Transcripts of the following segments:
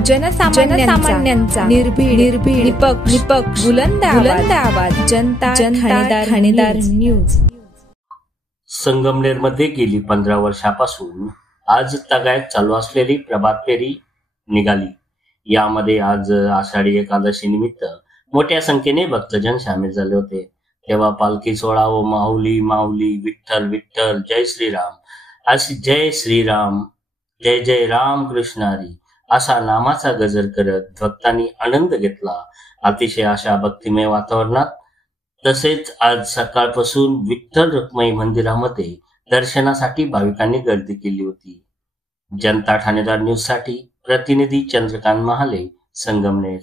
जनसामान्यांचा निर्भीड निपक्ष बुलंद आवाज जनता ठाणेदार न्यूज। संगमनेर मध्ये गेली 15 वर्षापासून आज तगायत चालू असलेली प्रभात फेरी निघाली। यामध्ये आज आषाढी एकादशी निमित्त मोठ्या संख्येने भक्तजन सामील झाले होते। तेव्हा पालखी सोहळा व माऊली माऊली विठ्ठल विठ्ठल जय श्रीराम अशी जय श्रीराम जय जय राम कृष्ण हरी असा नामाचा गजर करत भक्तांनी आनंद घेतला। अतिशय अशा भक्तिमय वातावरणात तसेच आज सकाळपासून विठ्ठल रुक्मिणी मंदिरामध्ये दर्शनासाठी भाविकांनी गर्दी केली होती। जनता ठाणेदार न्यूज साठी प्रतिनिधी चंद्रकांत महाले, संगमनेर।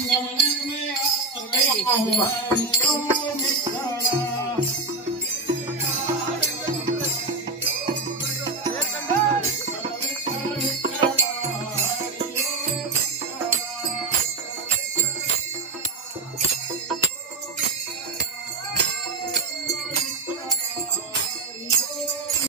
नमन में